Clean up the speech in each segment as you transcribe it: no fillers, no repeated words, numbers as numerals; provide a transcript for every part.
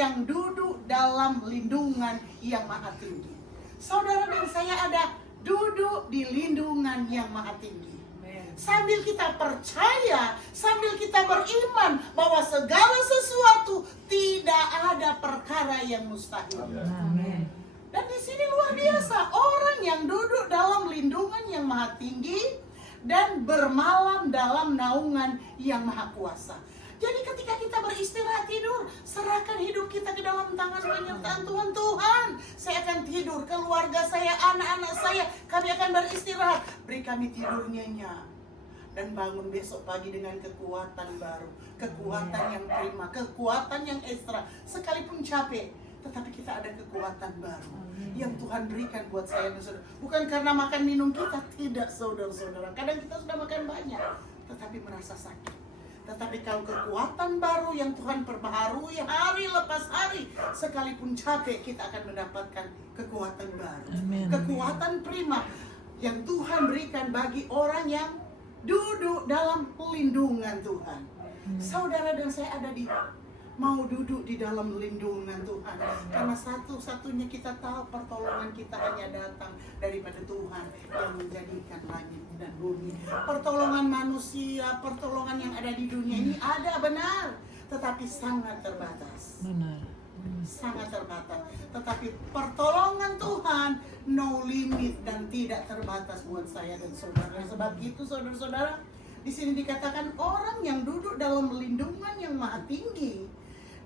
yang duduk dalam lindungan yang maha tinggi. Saudara dan saya ada duduk di lindungan yang maha tinggi. Sambil kita percaya, sambil kita beriman bahwa segala sesuatu tidak ada perkara yang mustahil. Amin. Dan di sini luar biasa, orang yang duduk dalam lindungan yang maha tinggi dan bermalam dalam naungan yang maha kuasa. Jadi ketika kita beristirahat tidur, serahkan hidup kita ke dalam tangan penyertaan Tuhan. Tuhan, saya akan tidur, keluarga saya, anak-anak saya, kami akan beristirahat. Beri kami tidur nyenyak. Dan bangun besok pagi dengan kekuatan baru, kekuatan yang prima, kekuatan yang ekstra. Sekalipun capek, tetapi kita ada kekuatan baru yang Tuhan berikan buat saya dan saudara. Bukan karena makan minum kita, tidak saudara-saudara. Kadang kita sudah makan banyak, tetapi merasa sakit. Tetapi kalau kekuatan baru yang Tuhan perbaharui hari lepas hari, sekalipun capek, kita akan mendapatkan kekuatan baru. Amin. Kekuatan prima yang Tuhan berikan bagi orang yang duduk dalam pelindungan Tuhan. Saudara dan saya ada mau duduk di dalam lindungan Tuhan. Karena satu-satunya kita tahu pertolongan kita hanya datang daripada Tuhan yang menjadikan langit dan bumi. Pertolongan manusia, pertolongan yang ada di dunia ini ada benar, tetapi sangat terbatas. Benar. Sangat terbatas. Tetapi pertolongan Tuhan no limit dan tidak terbatas buat saya dan saudara. Sebab itu saudara-saudara, di sini dikatakan orang yang duduk dalam lindungan yang maha tinggi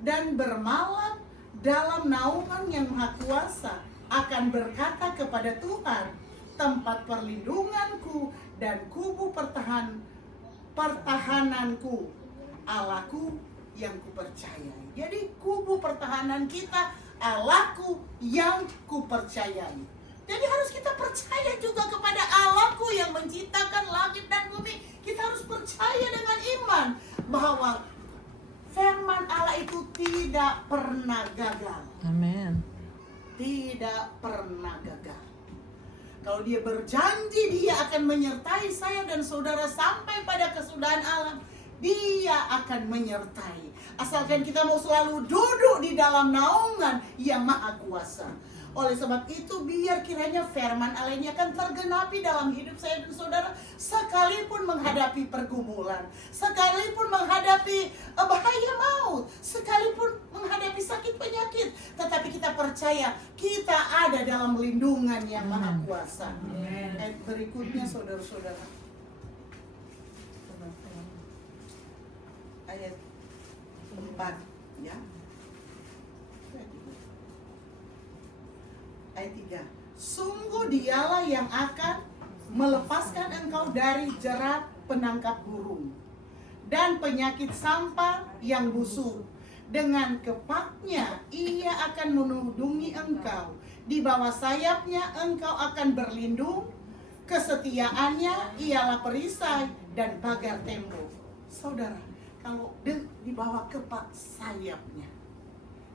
dan bermalam dalam naungan yang maha kuasa akan berkata kepada Tuhan, tempat perlindunganku dan kubu pertahananku, Allahku yang kupercayai. Jadi kubu pertahanan kita, Allahku yang kupercayai. Jadi harus kita percaya juga kepada Allahku yang menciptakan langit dan bumi. Kita harus percaya dengan iman bahwa firman Allah itu tidak pernah gagal. Amin. Tidak pernah gagal. Kalau dia berjanji dia akan menyertai saya dan saudara sampai pada kesudahan alam, dia akan menyertai. Asalkan kita mau selalu duduk di dalam naungan yang maha kuasa. Oleh sebab itu biar kiranya firman Allah ini akan tergenapi dalam hidup saya dan saudara. Sekalipun menghadapi pergumulan, sekalipun menghadapi bahaya maut, sekalipun menghadapi sakit penyakit, tetapi kita percaya kita ada dalam lindungan yang maha kuasa. Ayat berikutnya saudara-saudara, ayat 4 ya. Ayat 3. Sungguh dialah yang akan melepaskan engkau dari jerat penangkap burung dan penyakit sampar yang busuk. Dengan kepaknya ia akan melindungi engkau. Di bawah sayapnya engkau akan berlindung. Kesetiaannya ialah perisai dan pagar tembok. Saudara, kalau di bawah kepak sayapnya,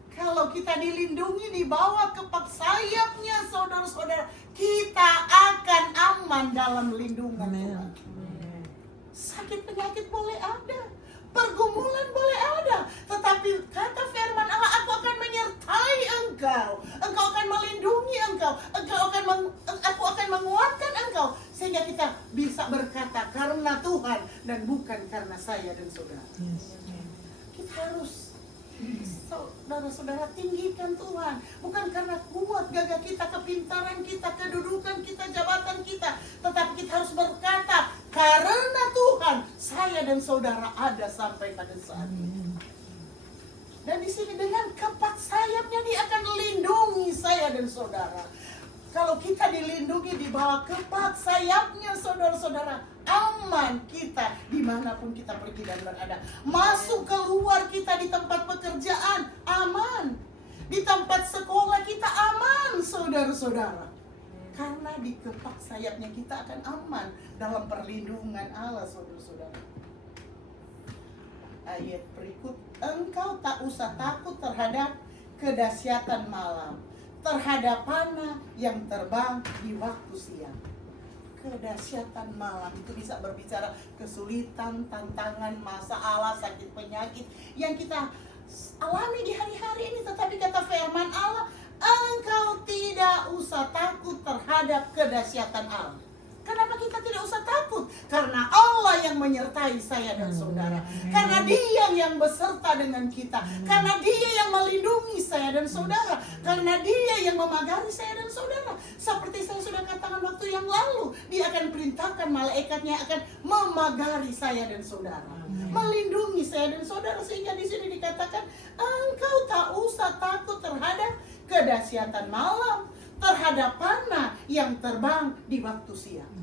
kalau kita dilindungi di bawah kepak sayapnya, saudara-saudara, kita akan aman dalam lindungan Tuhan. Sakit penyakit boleh ada, pergumulan boleh ada, tetapi kata firman Allah, aku akan menyertai engkau, engkau akan melindungi engkau, aku akan menguatkan engkau, sehingga kita bisa berkata karena Tuhan dan bukan karena saya dan saudara. Kita harus, saudara-saudara, tinggikan Tuhan. Bukan karena kuat gagah kita, kepintaran kita, kedudukan kita, jabatan kita, tetapi kita harus berkata karena Tuhan, saya dan saudara ada sampai pada saat ini. Dan di sini dengan kepak sayapnya dia akan melindungi saya dan saudara. Kalau kita dilindungi di bawah kepak sayapnya, saudara-saudara, aman kita dimanapun kita pergi dan berada. Masuk keluar kita di tempat pekerjaan, aman. Di tempat sekolah kita aman, saudara-saudara. Karena di kepak sayapnya kita akan aman dalam perlindungan Allah, saudara-saudara. Ayat berikut, engkau tak usah takut terhadap kedahsyatan malam, terhadap panah yang terbang di waktu siang. Kedahsyatan malam itu bisa berbicara kesulitan, tantangan, masalah, sakit penyakit yang kita alami di hari-hari ini. terhadap kedahsyatan Allah. Kenapa kita tidak usah takut? Karena Allah yang menyertai saya dan saudara. Karena Dia yang beserta dengan kita. Karena Dia yang melindungi saya dan saudara. Karena Dia yang memagari saya dan saudara. Seperti saya sudah katakan waktu yang lalu, Dia akan perintahkan malaikatnya akan memagari saya dan saudara, melindungi saya dan saudara. Sehingga di sini dikatakan, engkau tak usah takut terhadap kedahsyatan malam, terhadap panah yang terbang di waktu siang.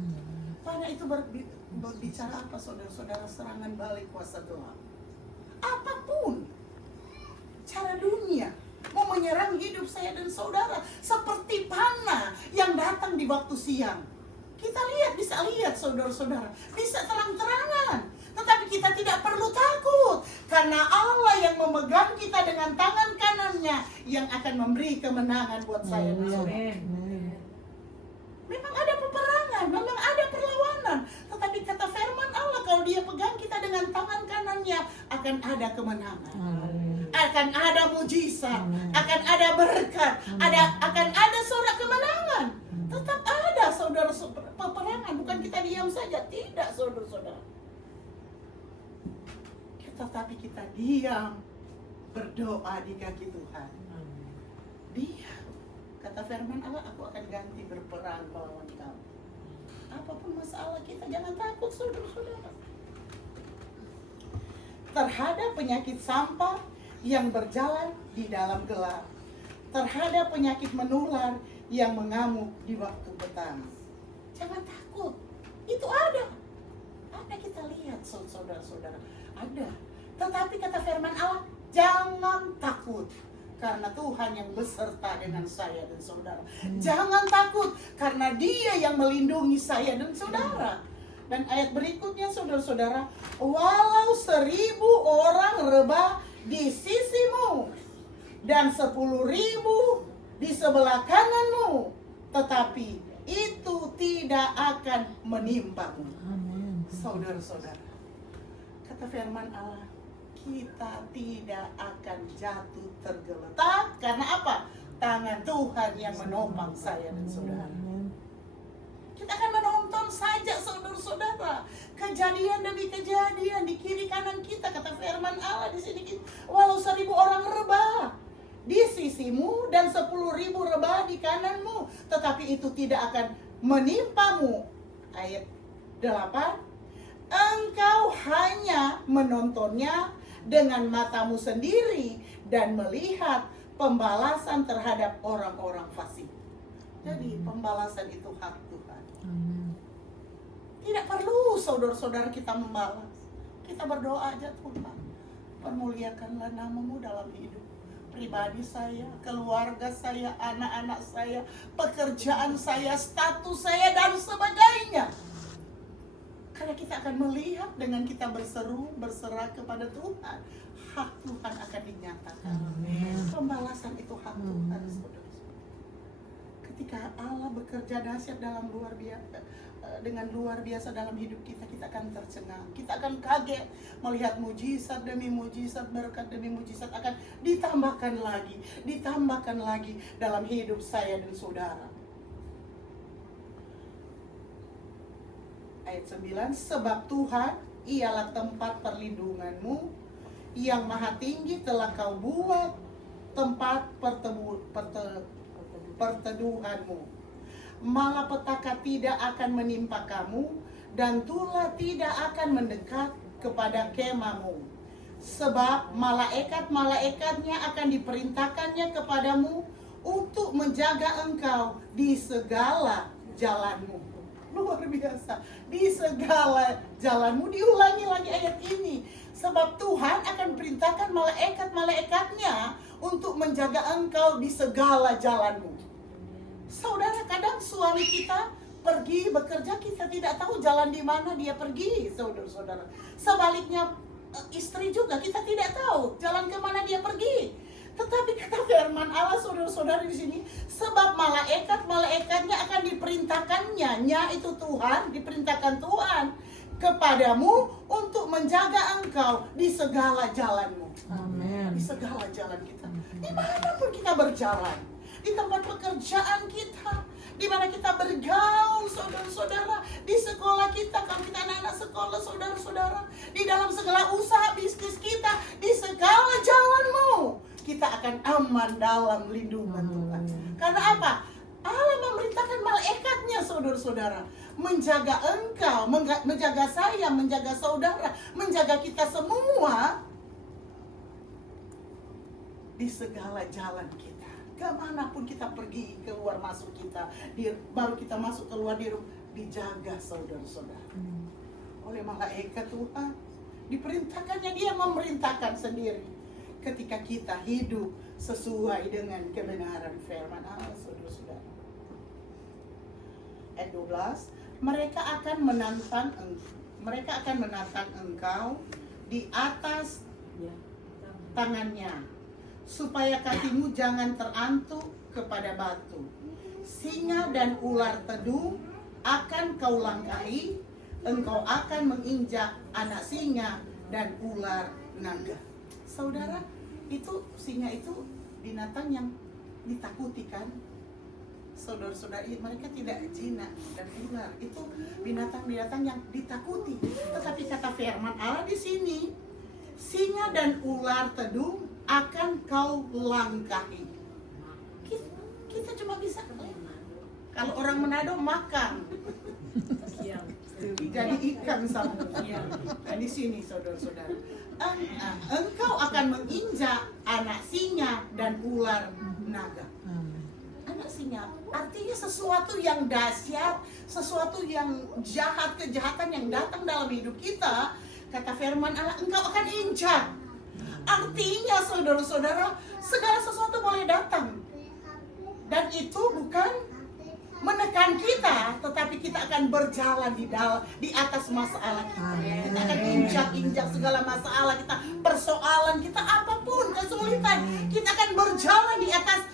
Panah itu berbicara apa, saudara-saudara? Serangan balik kuasa gelap. Apapun cara dunia mau menyerang hidup saya dan saudara, seperti panah yang datang di waktu siang. Kita bisa lihat saudara-saudara, bisa terang-terangan. Tetapi kita tidak perlu takut, karena Allah yang memegang kita dengan tangan kanannya yang akan memberi kemenangan buat saya dan saudara. Memang ada peperangan, memang ada perlawanan, tetapi kata firman Allah, kalau Dia pegang kita dengan tangan kanannya, akan ada kemenangan, akan ada mujizat, akan ada berkat, akan ada sorak kemenangan. Tetap ada saudara, peperangan. Bukan kita diam saja, tidak saudara-saudara. Tetapi kita diam, berdoa di kaki Tuhan. Diam. Kata firman Allah, aku akan ganti berperang melawan kamu. Apapun masalah kita, jangan takut saudara-saudara. Terhadap penyakit sampar yang berjalan di dalam gelap, terhadap penyakit menular yang mengamuk di waktu petang, jangan takut. Itu ada. Ada, kita lihat saudara-saudara, ada. Tetapi kata firman Allah, jangan takut, karena Tuhan yang beserta dengan saya dan saudara. Jangan takut, karena Dia yang melindungi saya dan saudara. Dan ayat berikutnya saudara-saudara, walau 1000 orang rebah di sisimu dan 10.000 di sebelah kananmu, tetapi itu tidak akan menimpamu. Saudara-saudara, kata firman Allah, kita tidak akan jatuh tergeletak. Karena apa? Tangan Tuhan yang menopang saya dan saudara. Kita akan menonton saja saudara-saudara, kejadian demi kejadian di kiri kanan kita. Kata firman Allah di sini, walau 1000 orang rebah di sisimu dan 10.000 rebah di kananmu, tetapi itu tidak akan menimpamu. Ayat 8, engkau hanya menontonnya dengan matamu sendiri dan melihat pembalasan terhadap orang-orang fasik. Jadi pembalasan itu hak Tuhan. Tidak perlu saudara-saudara kita membalas. Kita berdoa aja, Tuhan, permuliakanlah nama-Mu dalam hidup pribadi saya, keluarga saya, anak-anak saya, pekerjaan saya, status saya, dan sebagainya. Karena kita akan melihat dengan kita berseru, berserah kepada Tuhan, hak Tuhan akan dinyatakan. Pembalasan itu hak Tuhan, saudara. Ketika Allah bekerja dahsyat dalam dengan luar biasa dalam hidup kita, kita akan tercengang, kita akan kaget melihat mujizat demi mujizat, berkat demi mujizat akan ditambahkan lagi dalam hidup saya dan saudara. Ayat 9, sebab Tuhan ialah tempat perlindunganmu, yang maha tinggi telah kau buat tempat perteduhanmu. Malapetaka tidak akan menimpa kamu, dan tulah tidak akan mendekat kepada kemahmu. Sebab malaikat-malaikatnya akan diperintahkannya kepadamu untuk menjaga engkau di segala jalanmu. Luar biasa, di segala jalanmu. Diulangi lagi ayat ini, sebab Tuhan akan perintahkan malaikat-malaikatnya untuk menjaga engkau di segala jalanmu. Saudara, kadang suami kita pergi bekerja, kita tidak tahu jalan di mana dia pergi, saudara-saudara. Sebaliknya istri juga, kita tidak tahu jalan kemana dia pergi. Tetapi kata firman Allah, saudara-saudara, di sini, sebab malaikat-malaikatnya akan diperintahkannya, itu Tuhan, diperintahkan Tuhan kepadamu untuk menjaga engkau di segala jalanmu. Amin. Di segala jalan kita, dimanapun kita berjalan, di tempat pekerjaan kita, di mana kita bergaul, saudara-saudara, di sekolah kita, kalau kita anak-anak sekolah, saudara-saudara, di dalam segala usaha bisnis kita, di segala jalanmu, kita akan aman dalam lindungan Tuhan. Karena apa? Allah memerintahkan malaikatnya, saudara-saudara, menjaga engkau, menjaga saya, menjaga saudara, menjaga kita semua di segala jalan kita. Kemanapun kita pergi, keluar masuk kita, baru kita masuk keluar di rumah, dijaga, saudara-saudara, oleh malaikat Tuhan. Diperintahkannya, dia memerintahkan sendiri ketika kita hidup sesuai dengan kebenaran firman Allah, saudara-saudara. Ayat 12, mereka akan menantang engkau di atas tangannya, supaya kakimu jangan terantuk kepada batu. Singa dan ular tedung akan kau langkahi, engkau akan menginjak anak singa dan ular naga. Saudara, itu singa itu binatang yang ditakuti kan? Saudara-saudara, mereka tidak jinak, dan ular itu binatang-binatang yang ditakuti. Tetapi kata firman Allah di sini, singa dan ular tedung akan kau langkahi. Kita cuma bisa, kalau orang Manado makan, jadi ikan sama. Nah, di sini saudara-saudara, engkau akan menginjak anak singa dan ular naga. Anak singa artinya sesuatu yang dahsyat, sesuatu yang jahat, kejahatan yang datang dalam hidup kita. Kata firman Allah, engkau akan injak. Artinya saudara-saudara, segala sesuatu boleh datang, dan itu bukan menekan kita, tetapi kita akan berjalan di atas masalah kita. Kita akan injak segala masalah kita, persoalan kita, apapun kesulitan, kita akan berjalan di atas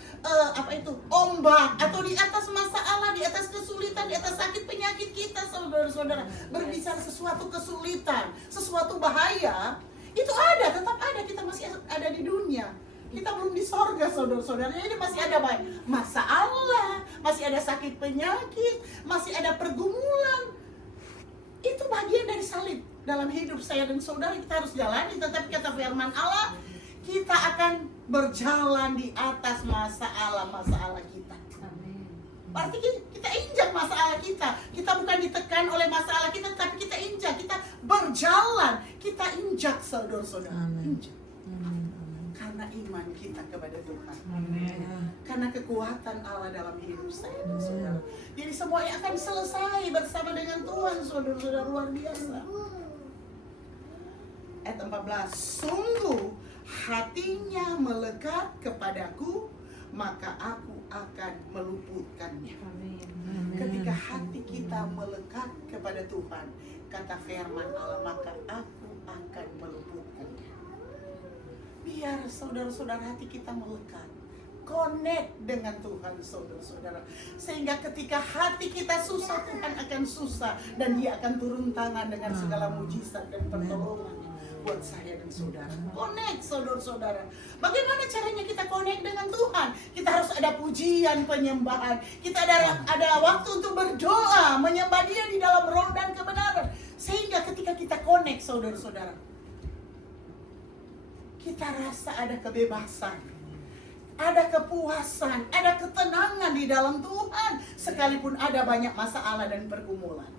ombak, atau di atas masalah, di atas kesulitan, di atas sakit penyakit kita, saudara-saudara. Berbicara sesuatu kesulitan, sesuatu bahaya, itu ada, tetap ada. Kita masih ada di dunia, kita belum di sorga, saudara-saudara. Jadi masih ada masalah, masih ada sakit penyakit, masih ada pergumulan. Itu bagian dari salib dalam hidup saya dan saudara. Kita harus jalani. Tetapi kata firman Allah, kita akan berjalan di atas masalah kita. Berarti kita injak masalah kita. Kita bukan ditekan oleh masalah kita, tapi kita injak, kita berjalan, kita injak, saudara-saudara. Injak. Karena iman kita kepada Tuhan. Karena kekuatan Allah dalam hidup saya dan saudara. Jadi semuanya akan selesai bersama dengan Tuhan, saudara-saudara, luar biasa. Ayat 14, sungguh hatinya melekat kepadaku, maka aku akan meluputkannya. Ketika hati kita melekat kepada Tuhan, kata firman Allah, maka aku akan meluputkannya. Biar saudara-saudara hati kita melekat, connect dengan Tuhan, saudara-saudara, sehingga ketika hati kita susah, Tuhan akan susah, dan Dia akan turun tangan dengan segala mujizat dan pertolongan buat saya dan saudara. Connect, saudara-saudara. Bagaimana caranya kita connect dengan Tuhan? Kita harus ada pujian, penyembahan. Kita ada waktu untuk berdoa, menyembah Dia di dalam roh dan kebenaran. Sehingga ketika kita connect, saudara-saudara, kita rasa ada kebebasan, ada kepuasan, ada ketenangan di dalam Tuhan, sekalipun ada banyak masalah dan pergumulan.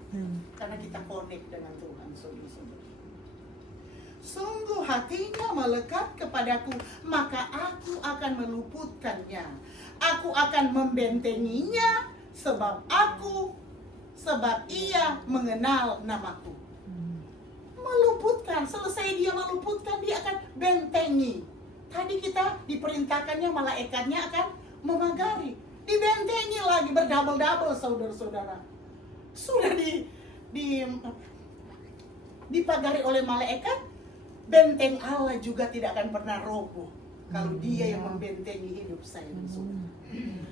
Karena kita connect dengan Tuhan, saudara-saudara. Sungguh hatinya melekat kepadaku, maka aku akan meluputkannya. Aku akan membentenginya, sebab ia mengenal namaku. Meluputkan, selesai Dia meluputkan, Dia akan bentengi. Tadi kita diperintahkannya, malaikatnya akan memagari, dibentengi lagi, berdouble-double, saudara-saudara. Sudah dipagari oleh malaikat, benteng Allah juga tidak akan pernah roboh kalau Dia yang membentengi hidup saya dan saudara.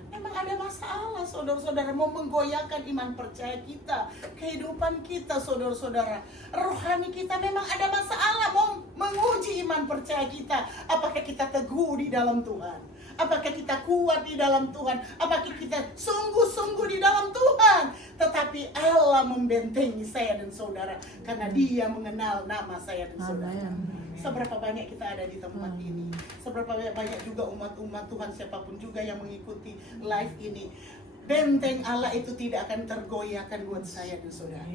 Memang ada masalah, saudara-saudara, mau menggoyahkan iman percaya kita, kehidupan kita, saudara-saudara. Rohani kita memang ada masalah, mau menguji iman percaya kita. Apakah kita teguh di dalam Tuhan? Apakah kita kuat di dalam Tuhan? Apakah kita sungguh-sungguh di dalam Tuhan? Tetapi Allah membentengi saya dan saudara karena Dia mengenal nama saya dan saudara. Seberapa banyak kita ada di tempat ini, seberapa banyak juga umat-umat Tuhan siapapun juga yang mengikuti live ini, benteng Allah itu tidak akan tergoyahkan buat saya dan saudara.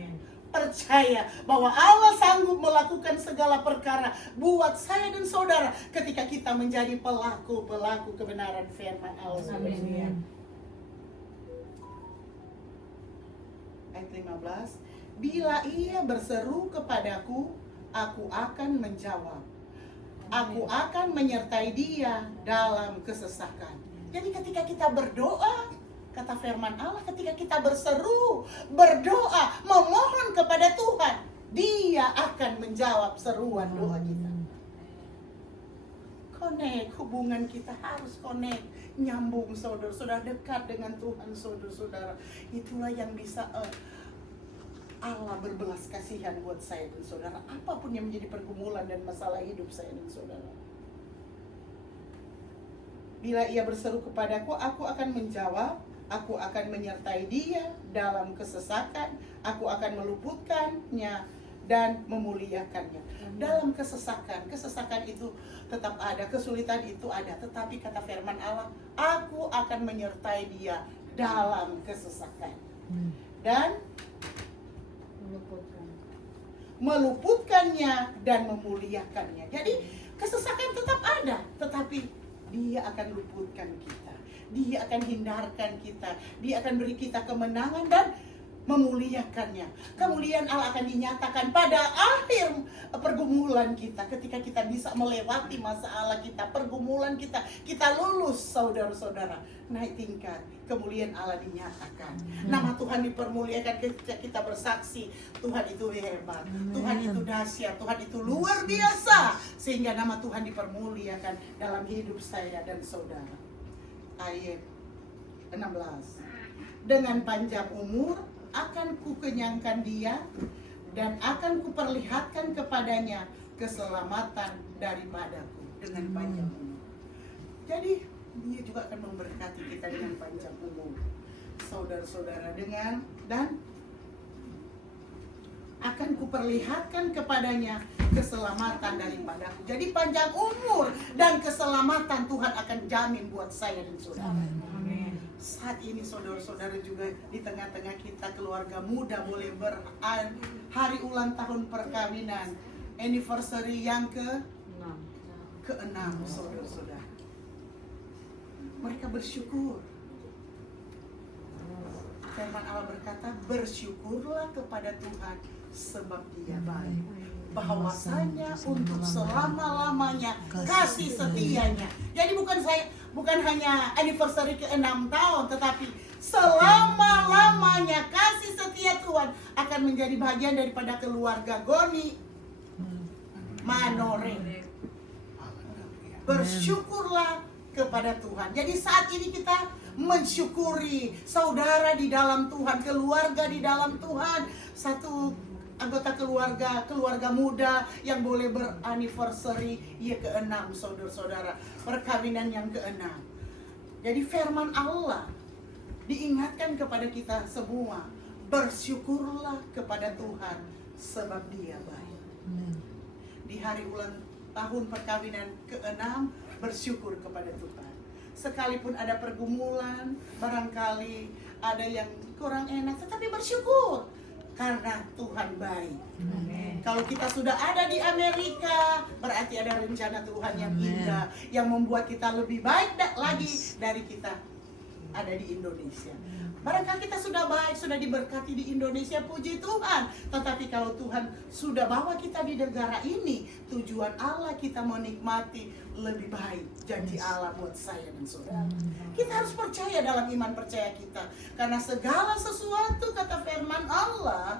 Percaya bahwa Allah sanggup melakukan segala perkara buat saya dan saudara ketika kita menjadi pelaku-pelaku kebenaran firman Allah. Amin. Ayat 15, bila ia berseru kepadaku, aku akan menjawab. Aku akan menyertai dia dalam kesesakan. Jadi ketika kita berdoa, kata firman Allah, ketika kita berseru, berdoa, memohon kepada Tuhan, Dia akan menjawab seruan doa kita. Connect, hubungan kita harus connect, nyambung saudara-saudara, dekat dengan Tuhan saudara-saudara. Itulah yang bisa Allah berbelas kasihan buat saya dan saudara. Apapun yang menjadi pergumulan dan masalah hidup saya dan saudara. Bila ia berseru kepadaku, aku akan menjawab. Aku akan menyertai dia dalam kesesakan. Aku akan meluputkannya dan memuliakannya. Dalam kesesakan itu tetap ada, kesulitan itu ada. Tetapi kata firman Allah, aku akan menyertai dia dalam kesesakan. Dan meluputkannya dan memuliakannya. Jadi kesesakan tetap ada, tetapi Dia akan luputkan kita. Dia akan hindarkan kita. Dia akan beri kita kemenangan dan memuliakannya. Kemuliaan Allah akan dinyatakan pada akhir pergumulan kita. Ketika kita bisa melewati masalah kita, pergumulan kita, kita lulus saudara-saudara. Naik tingkat, kemuliaan Allah dinyatakan. Nama Tuhan dipermuliakan ketika kita bersaksi. Tuhan itu hebat, Tuhan itu dahsyat, Tuhan itu luar biasa. Sehingga nama Tuhan dipermuliakan dalam hidup saya dan saudara. Ayat 16. Dengan panjang umur akan kukenyangkan dia dan akan kuperlihatkan kepadanya keselamatan daripadaku dengan panjang umur. Jadi Dia juga akan memberkati kita dengan panjang umur, saudara-saudara, dan akan kuperlihatkan kepadanya keselamatan daripadaku. Jadi panjang umur dan keselamatan Tuhan akan jamin buat saya dan saudara. Amin. Saat ini saudara-saudara juga di tengah-tengah kita keluarga muda boleh hari ulang tahun perkawinan, anniversary yang ke-6 saudara-saudara. Mereka bersyukur. Firman Allah berkata, bersyukurlah kepada Tuhan sebab Dia baik. Bahwasanya untuk selama-lamanya kasih setianya. Jadi bukan hanya anniversary ke-6 tahun, tetapi selama-lamanya kasih setia Tuhan akan menjadi bagian daripada keluarga Goni Manore. Bersyukurlah kepada Tuhan. Jadi saat ini kita mensyukuri saudara di dalam Tuhan, keluarga di dalam Tuhan, satu anggota keluarga muda yang boleh beraniversary ke-6 saudara-saudara, perkawinan yang ke-6. Jadi firman Allah diingatkan kepada kita semua, bersyukurlah kepada Tuhan sebab Dia baik. Di hari ulang tahun perkawinan ke-6, bersyukur kepada Tuhan. Sekalipun ada pergumulan, barangkali ada yang kurang enak, tetapi bersyukur karena Tuhan baik. Amen. Kalau kita sudah ada di Amerika, berarti ada rencana Tuhan yang indah, yang membuat kita lebih baik lagi dari kita ada di Indonesia. Barangkali kita sudah baik, sudah diberkati di Indonesia, puji Tuhan. Tetapi kalau Tuhan sudah bawa kita di negara ini, tujuan Allah kita menikmati lebih baik janji Allah buat saya dan saudara. Kita harus percaya dalam iman percaya kita. Karena segala sesuatu, kata firman Allah,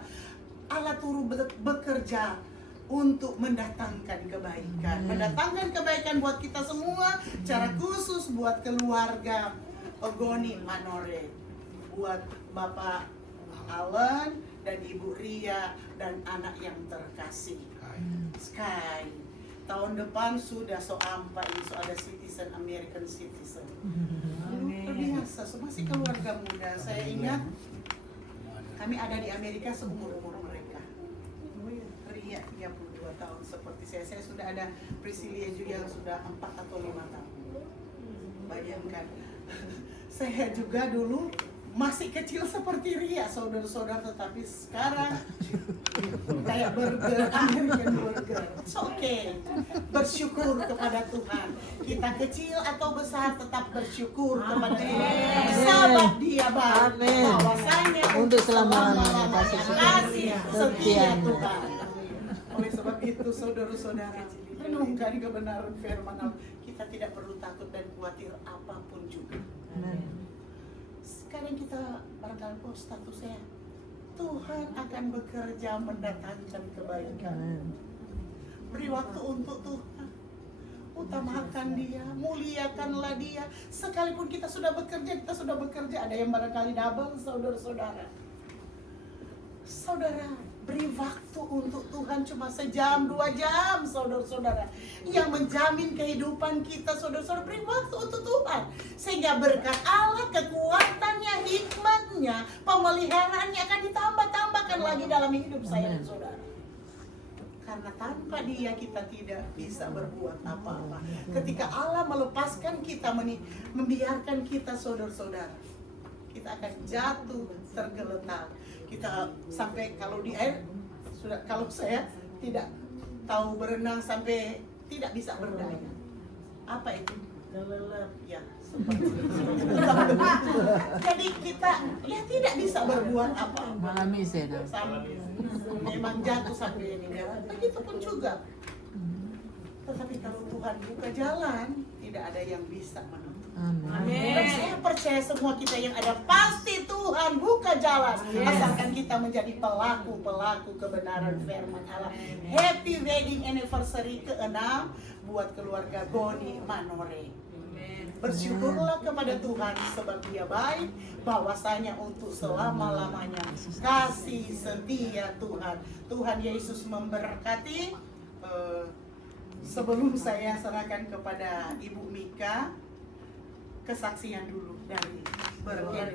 Allah turut bekerja untuk mendatangkan kebaikan. Mendatangkan kebaikan buat kita semua, secara khusus buat keluarga Goni Manore, buat Bapak Alan dan Ibu Ria dan anak yang terkasih Sky. tahun depan sudah so ampa ini, so ada citizen, American citizen. Terbiasa, so masih keluarga muda. Saya ingat kami ada di Amerika seumur-umur mereka. Ria 32 tahun seperti saya sudah ada Priscilia juga yang sudah 4 atau 5 tahun. Bayangkan, saya juga dulu masih kecil seperti Ria, saudara-saudara, tetapi sekarang kayak burger, American burger. It's okay. Bersyukur kepada Tuhan. Kita kecil atau besar tetap bersyukur kepada Tuhan. Sahabat Dia baik. Bahwasanya Untuk selama-lamanya kasih setia Tuhan. Oleh sebab itu saudara-saudara, renungkan kebenaran firman Allah. Kita tidak perlu takut dan khawatir apapun juga. Sekarang kita barangkali statusnya Tuhan akan bekerja mendatangkan kebaikan. Beri waktu untuk Tuhan. Utamakan Dia, muliakanlah Dia. Sekalipun kita sudah bekerja, ada yang barangkali double, saudara-saudara. Saudara, beri waktu untuk Tuhan cuma sejam, 2 jam, saudara-saudara. Yang menjamin kehidupan kita, saudara-saudara, beri waktu untuk Tuhan. Sehingga berkat Allah, kekuatannya, hikmatnya, pemeliharaannya akan ditambah-tambahkan lagi dalam hidup saya dan saudara. Karena tanpa Dia kita tidak bisa berbuat apa-apa. Ketika Allah melepaskan kita, membiarkan kita, saudara-saudara, kita akan jatuh tergeletak. Kita sampai kalau di air sudah, kalau saya tidak tahu berenang sampai tidak bisa berdaya. Apa itu? Kelelep ya, seperti itu. Jadi kita ya tidak bisa berbuat apa-apa. Mengalami saya. Memang jatuh sampai ini. Begitupun juga. Tetapi kalau Tuhan buka jalan, tidak ada yang bisa menutup. Amin. Dan saya percaya semua kita yang ada pasti Tuhan buka jalan. Asalkan kita menjadi pelaku-pelaku kebenaran firman Allah. Happy wedding anniversary ke-6 buat keluarga Goni Manore. Bersyukurlah kepada Tuhan sebab Dia baik, bahwasanya untuk selama-lamanya kasih setia Tuhan. Tuhan Yesus memberkati. Sebelum saya serahkan kepada Ibu Mika, kesaksian dulu dari Bergen.